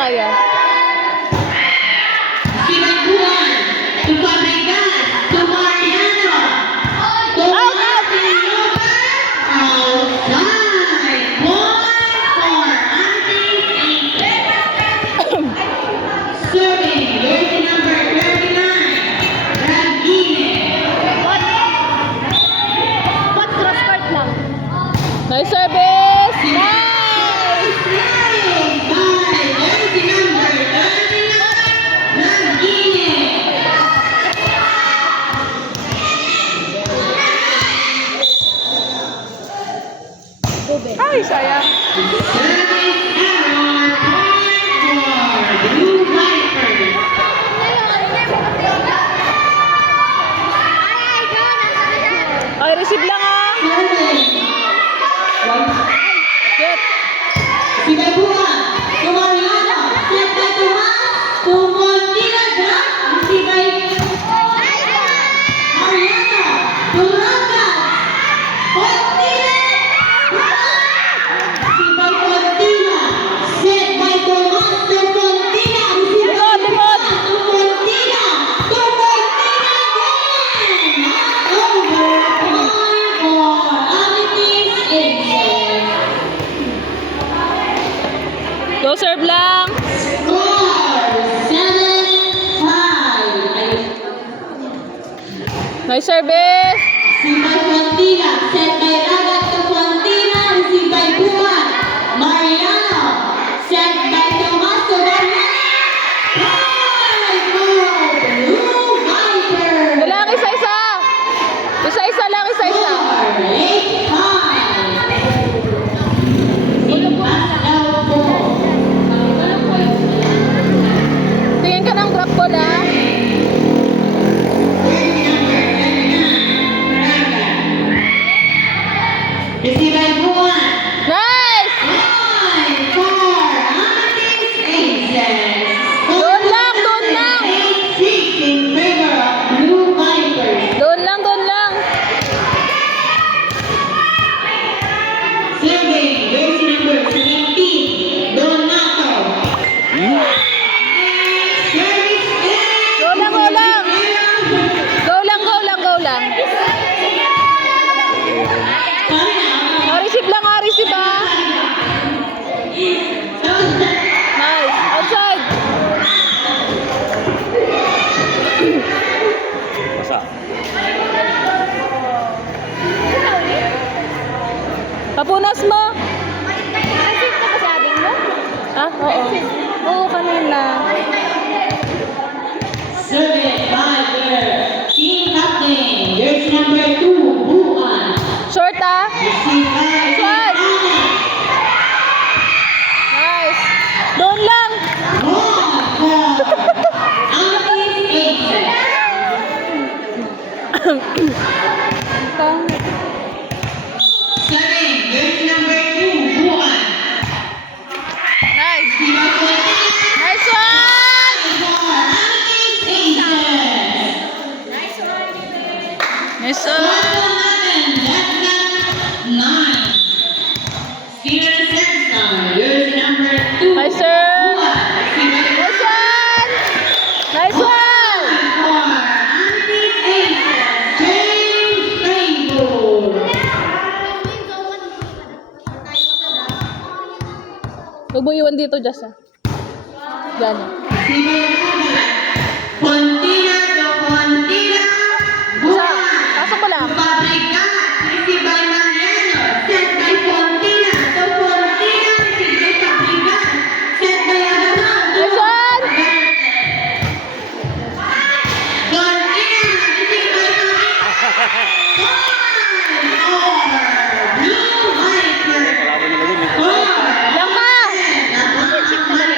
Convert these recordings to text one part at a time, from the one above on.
kaya. Sinaguan, to Fabregas, to Mariano, to Martinoba, outside, 1 for Anthony Aces. Serving, jersey number 39, Ragine. What cross court lang? Nice service! Nice! Serving by jersey number 39, Ragine. Ay, sayang. Serving error, point for Blue Vipers. Ay, receive lang ah. Get. Sinaguan, to Mariano, set by Tomas, to Montilla, drop, receive by Mariano, to Rojas, Montilla, drop, receive by Montilla, set by Tomas, to Montilla, receive by Likod, likod. to Montilla, again, over, point for Amethyst Aces. Go serve lang. Score 7-5. Nice service. Received by Fontila. Set by Ragat to Fontila. Received by Buwan. Mariano. Set by Tomas to Mariano. Point for Blue Vipers. Lang isa-isa. Isa-isa lang, isa-isa. Score 8-5. Pass out po. Tingin ka ng drop ball ah. Received by Buwan. Nice! Point for Amethyst Aces. Doon lang, doon lang. 8-6 in favor of Blue Vipers. Doon lang, doon lang. Serving, jersey number 17, Donato. Service Go lang, go lang. Go lang, go lang, go lang. Oh, receive lang ah, receive ah. Nice. Outside. Papunas mo. Assist ka ba sa ating mo? Ah, oo. Oo, kanina. Serving by their team captain, jersey number 2, Buwan. Short ah. Received by Shot. Nice. Doon lang. Amethyst Aces. Serving, jersey number 2, Buwan. Nice. Received by Fontila. Nice one. Nice one. Nice serve. Nice one. Nice one. Huwag mo iwan dito, Jess ah. Diyan ah. Fontila to Fontila. Pasok mo lang. Fabregas, received by Mariano, set by Fontila to Fontila, received by Fabregas, set by Aganon to Nice one. Fontila, received by Fabregas. Blue Vipers. Lang ka. Championship na lang.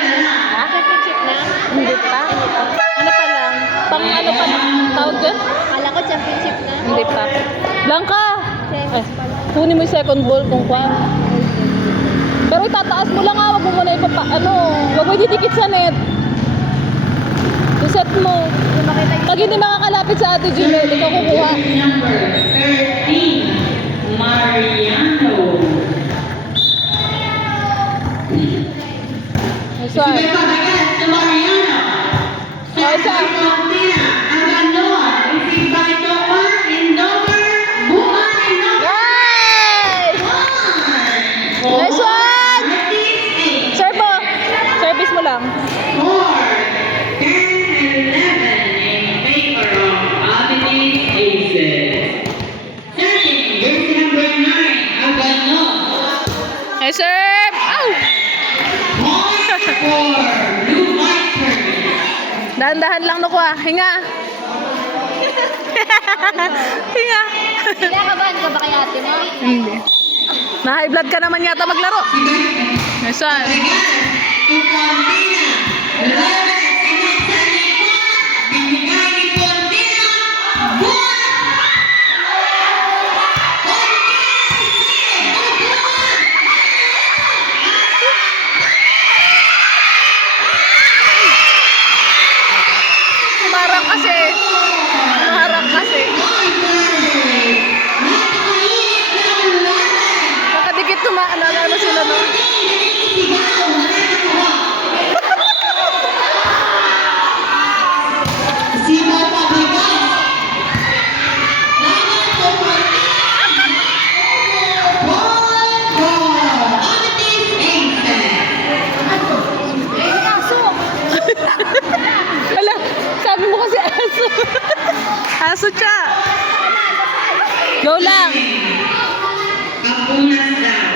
Ha? Championship na? Hindi pa. Ano pa lang? Pang ano pa lang? Tawag dyan? Kala ko championship na. Hindi pa. Blanca! Ay, Semis pa lang. kunin mo yung second ball kung kwan. Pero itataas mo lang ha, wag mo muna wag mo didikit sa net. Iset mo. Yung makita yung Pag hindi makakalapit sa Ate Jumel, ikaw kukuha. Number 13, Mariano. Nice one. Recibe Fabregas to Mariano. Set Isa. by Frontina. Aganoa. Received by Tomas Indover. Buman Indover. Nice! Nice one! Serve mo. Service mo lang. Score 10-11 in favor of Avenue Aces. Serving jersey number 9, Aganoa. Nice serve! Ow! Point for Blue Vipers. Dahan-dahan lang nuko ah. Hinga. Hinga. Kinakabahan ka ba kay ate mo? Hindi. Na-high blood ka naman yata maglaro. Nice one. Fabregas to Frontina. Lawrence ingat sa likod. Binigay ni Frontina. Buwan! Marang kasi. Marang kasi. Nakadikit ano sila no? Recibe Fabregas. Laban to Frontina. Point for Amethyst Aces. Aso! Wala, sabi mo kasi aso. Aso siya. Go lang. Kapunas daw.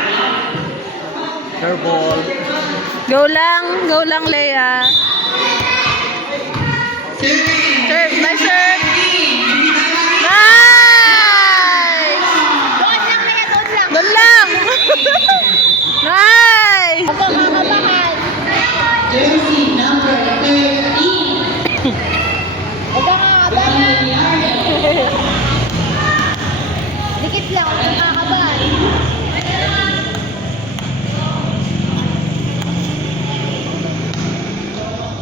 Go lang, Leia. Serve, nice serve. Nice! Doon lang na yan, doon lang. Doon lang. Nice! Huwag kang kakabahan. Jersey number 13. Huwag kang kakabahan. Dikit lang, huwag kang kakabahan.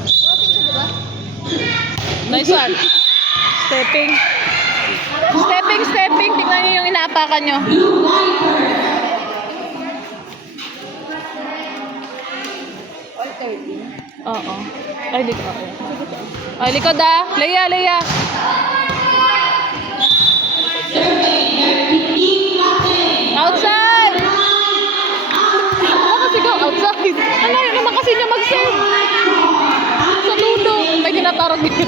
Crossing siya, diba? Nice one. Stepping. Stepping. Tingnan niyo yung inaapakan niyo. Blue Vipers. Oo. Ay, likod. Ay, likod ah. Leia. Survey their 15 Latin. Outside! Ano kasi go outside? Ano yun naman kasi niya mag-serve? Sa dulo. May ginatarog din.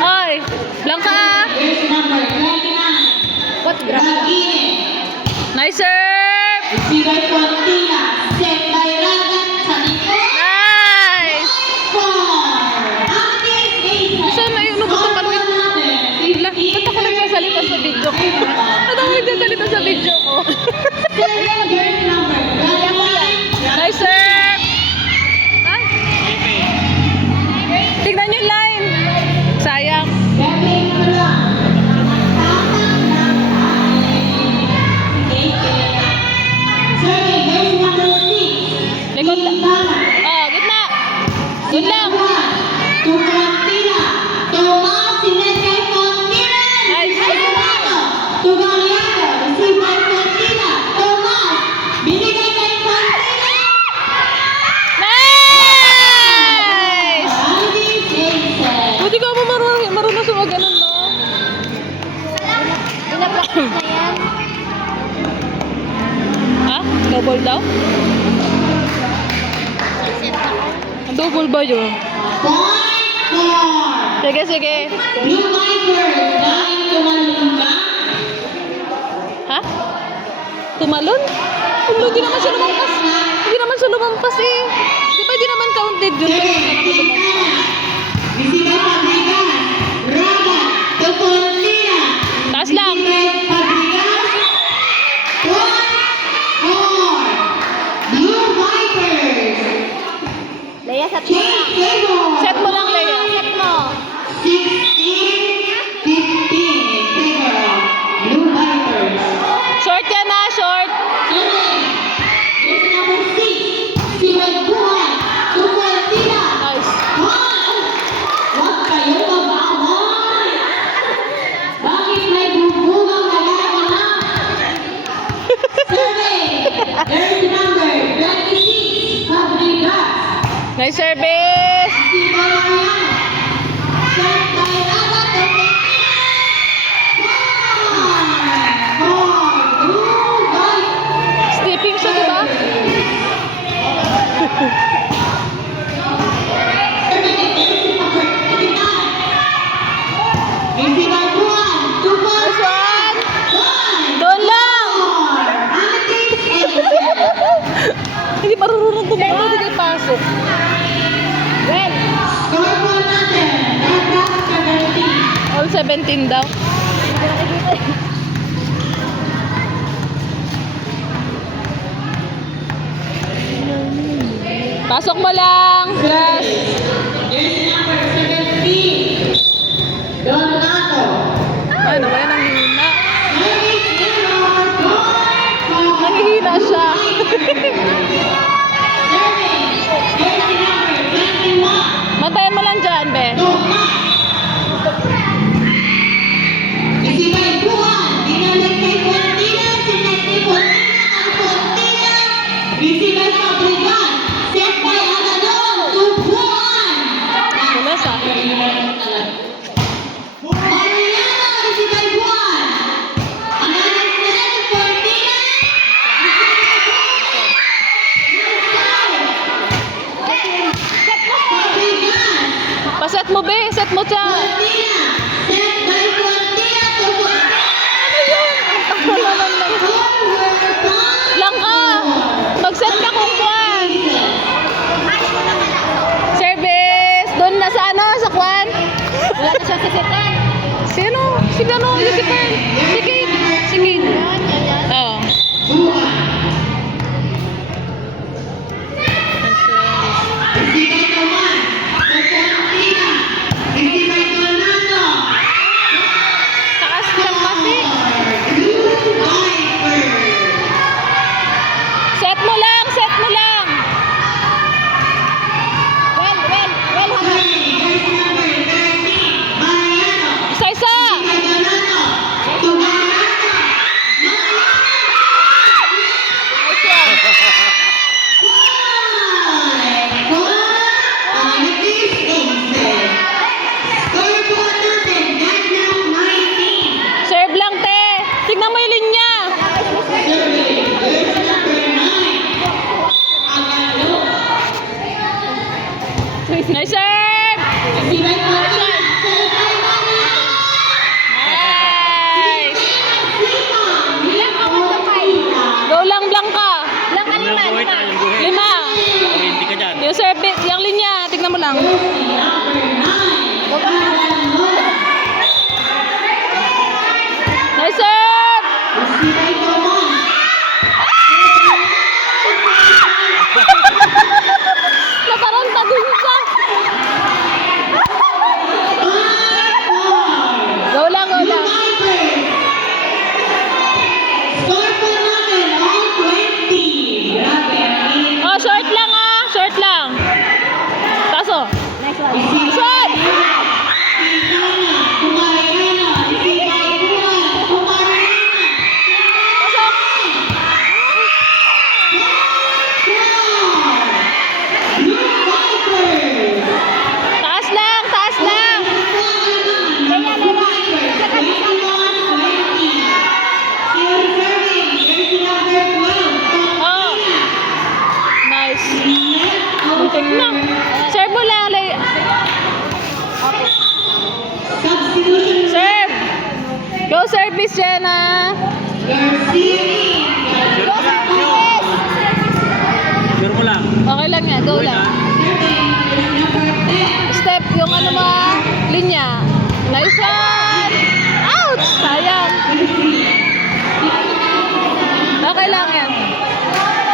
Ay, langka ah. Jersey number 29. What Ragine. Nice serve! Received by Frontina. Set by Ragan sa likod. Nice! Amethyst Aces. Saan na yun? Ba't napaluin? Wala, ba't ako nagsasalita sa video ko? Ba't ako nagsasalita sa video ko? Jersey number 29. Nice serve! Ah? Tignan yung line. Sayang. Galing mo lang. Tatang ng Survey jersey number 6. Likod lang. Tama. Oh, gitna. Good lang. To Frontina. Tomas sinend kay Frontina. Nice. To Galeano. Received by Frontina. Tomas. Binigay kay Frontina. Nice! Amethyst Aces. Buti ka mo marunong sa mga ganun, no? Pinapractice na yan. Ha? Double daw? Double ba yun? Point for Sige. Blue Vipers. Galing Tumalunga. Ha? Tumalon? Hindi naman siya lumampas. Hindi naman siya lumampas eh. Di ba di naman counted yun? Received by Fabregas. Raga. To Frontina. Taas lang. Received by Fabregas. Point for Blue Vipers. Leia, sa Change table. Set mo lang, Leia. Set mo. 16-15 in favor of Blue Vipers. Short yan na, short. Jersey number 6. Si Buwan. To Frontina. Nice. Nice service! Receive by Mariano. Set by Raga to Stepping siya, di ba? Receive by Juan. 2 Nice points. one! Doon lang! Hindi marunong tumakbo, hindi kayo pasok. Well, Score po natin. Dagdag 17. All 17 daw. hindi ko nakikita eh. Pasok mo lang! Yes! Jersey number 17. Donato. Ay, nawalan ng hina. Ladies and gentlemen, Nanghihina siya. Jersey number 21. Mantayan mo lang dyan, be. Tomas. Receive by Juan. Dinalik kay Fontina. Sinet kay Fontina. Ang Fontina. Receive by Fabregas. Set by Agadon to Juan. Tulas ah. Mariano, receive by Juan. Another set to Fontina. Fabregas. Paset mo, be. Set mo siya. Fontina. Set by Fontina to Fontina. Ano yun? Wala lang lang. Lang ka. Mag-set ka kung kwan. Service. Doon na sa ano? Sa kwan? Wala na siyang sisitan. Sino? Si ano? Si Kipan. Si Kate. Si Kate. Yan, yan, yan. Oo. Receive by Tomas. To Fontina. Receive by Donato. Takas lang kasi. Set mo lang. Set mo lang. Well, Isa-isa. Serve lang, te. Tignan mo yung linya. Nice serve. Nice. Go lang, Blanca. Lang ka lima, lima. Lima. Hindi ka dyan. Yung service, yung linya. Tignan mo lang. Nice serve. Nataranta din siya. Go lang, go lang. Score po natin all 20. Grabe, ang init. Oh, short lang ah. Short lang. Taso. Next one. Shot! Taas lang, taas lang. Oh. Nice. Muntik na. Serve mo lang. Serve. Go service, Jenna. Sure mo lang. Okay lang yan. Go lang. Step yung ano mo, linya. Nice one. Ouch! Sayang. Okay lang yan.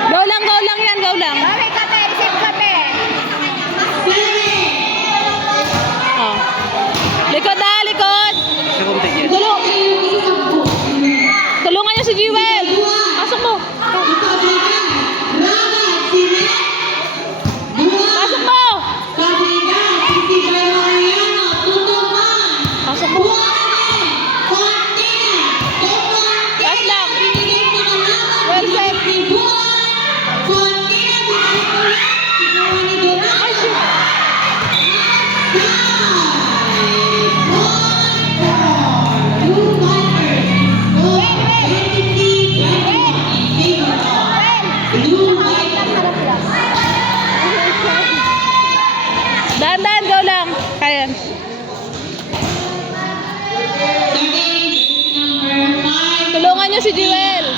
Go lang yan. Go lang. Okay, kape. Receive kape. Oh. Likod na, likod. Gusto kong tigil. Tulungan niyo si Jewel. Pasok mo. Pasok mo. Pasok mo. Last lang. Well set. si Jewel.